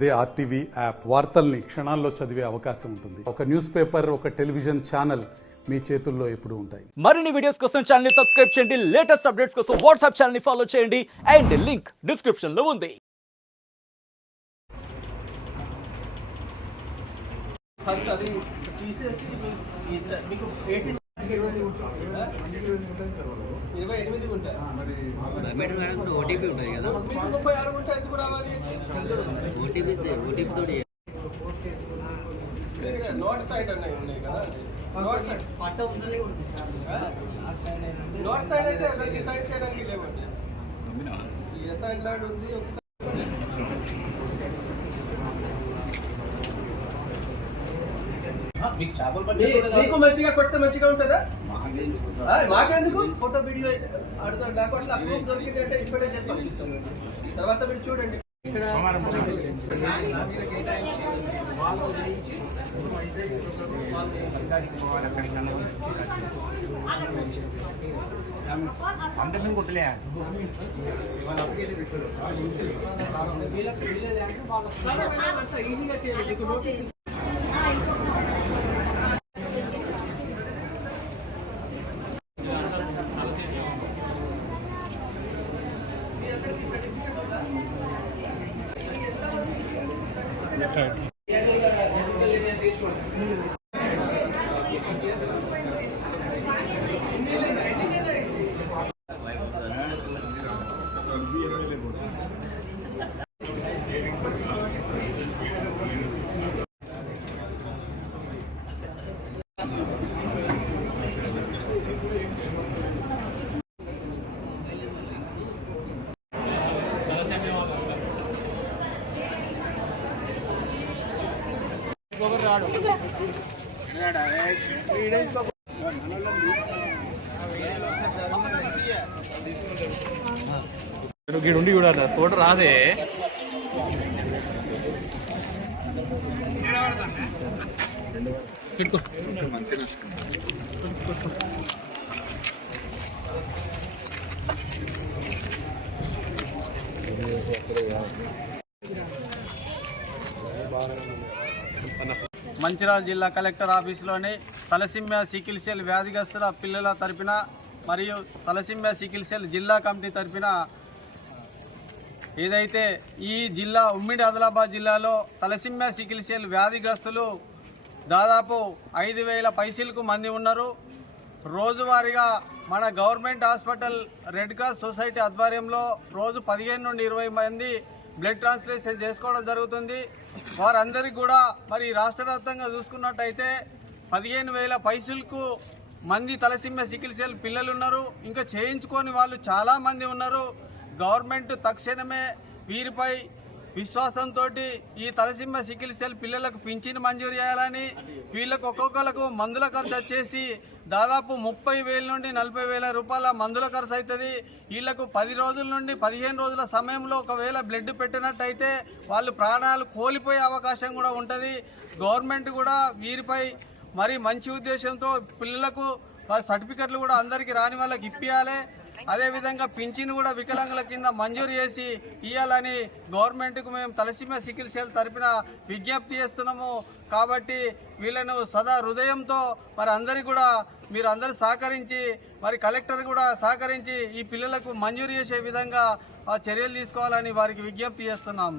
అదే RTV app వార్తల్ని క్షణాల్లో చదివే అవకాశం ఉంటుంది. ఒక న్యూస్ పేపర్, ఒక టెలివిజన్ ఛానల్ మీ చేతుల్లో ఎప్పుడూ ఉంటాయి. మరిన్ని వీడియోస్ కోసం ఛానల్ ని సబ్స్క్రైబ్ చేయండి. లేటెస్ట్ అప్డేట్స్ కోసం వాట్సాప్ ఛానల్ ని ఫాలో చేయండి. అండ్ లింక్ డిస్క్రిప్షన్ లో ఉంది. ఫస్ట్ అది తీసేసి మీకు 28 ఉంటాయి. ఓటీపీ ఉంటుంది కదా, 36 ఉంటాయి. అది కూడా రావాలి. ఓటీపీ తోటి నార్త్ సైడ్ ఉన్నాయి కదా, నార్త్ సైడ్ నార్త్ సైడ్ అయితే అసలు సైడ్ చేయడానికి లేవండి. ఈ సైడ్ ల్యాండ్ ఉంది. ఒకసారి మీకు మంచిగా కొడితే మంచిగా ఉంటుందా? మాకెందుకు ఫోటో వీడియో అడుగుతాడు. నాకు అట్లా అప్రూవ్ దొరికిందంటే ఇప్పుడే చేసి పంపిస్తాను. తర్వాత మీరు చూడండి. ఈజీగా చేయండి. మీకు నోటీస్ ఉండి కూడా ఫోటో రాదే. మంచిర్యాల జిల్లా కలెక్టర్ ఆఫీసులోని తలసిమ్యా సికిల్ సెల్ వ్యాధిగ్రస్తుల పిల్లల తరపున మరియు తలసిమ్యా సికిల్ సెల్ జిల్లా కమిటీ తరపున ఏదైతే ఈ జిల్లా ఉమ్మడి ఆదిలాబాద్ జిల్లాలో తలసిమ్యా సికిల్ సెల్ వ్యాధిగ్రస్తులు దాదాపు 5,000 పైసలకు మంది ఉన్నారు. రోజువారీగా మన government hospital red cross society ఆధ్వర్యంలో రోజు 15 నుండి 20 మంది బ్లడ్ ట్రాన్స్ఫ్యూషన్ చేసుకోవడం జరుగుతుంది. వారందరికీ కూడా మరి రాష్ట్ర వ్యాప్తంగా చూసుకున్నట్టయితే 15,000 పైసలకు మంది తలసిమ్యా సికిల్ సెల్ పిల్లలు ఉన్నారు. ఇంకా చేయించుకొని వాళ్ళు చాలామంది ఉన్నారు. గవర్నమెంట్ తక్షణమే వీరిపై విశ్వాసంతో ఈ తలసిమ్యా సికిల్ సెల్ పిల్లలకు పింఛను మంజూరు చేయాలని, వీళ్ళకు ఒక్కొక్కరికి మందుల ఖర్చు వచ్చేసి దాదాపు 30,000 నుండి 40,000 రూపాయల మందుల ఖర్చు అవుతుంది. వీళ్లకు 10 రోజుల నుండి 15 రోజుల సమయంలో ఒకవేళ బ్లడ్ పెట్టినట్టయితే వాళ్ళు ప్రాణాలు కోల్పోయే అవకాశం కూడా ఉంటుంది. గవర్నమెంట్ కూడా వీరిపై మరి మంచి ఉద్దేశంతో పిల్లలకు సర్టిఫికెట్లు కూడా అందరికీ రాని వాళ్ళకి ఇప్పియాలి. అదేవిధంగా పింఛను కూడా వికలాంగుల కింద మంజూరు చేసి ఇవ్వాలని గవర్నమెంట్కు మేము తలసిమ్యా సికిల్ సెల్ తరపున విజ్ఞప్తి చేస్తున్నాము. కాబట్టి వీళ్ళను సదా హృదయంతో మరి అందరికీ కూడా మీరు అందరూ సహకరించి మరి కలెక్టర్ కూడా సహకరించి ఈ పిల్లలకు మంజూరు చేసే విధంగా చర్యలు తీసుకోవాలని వారికి విజ్ఞప్తి చేస్తున్నాం.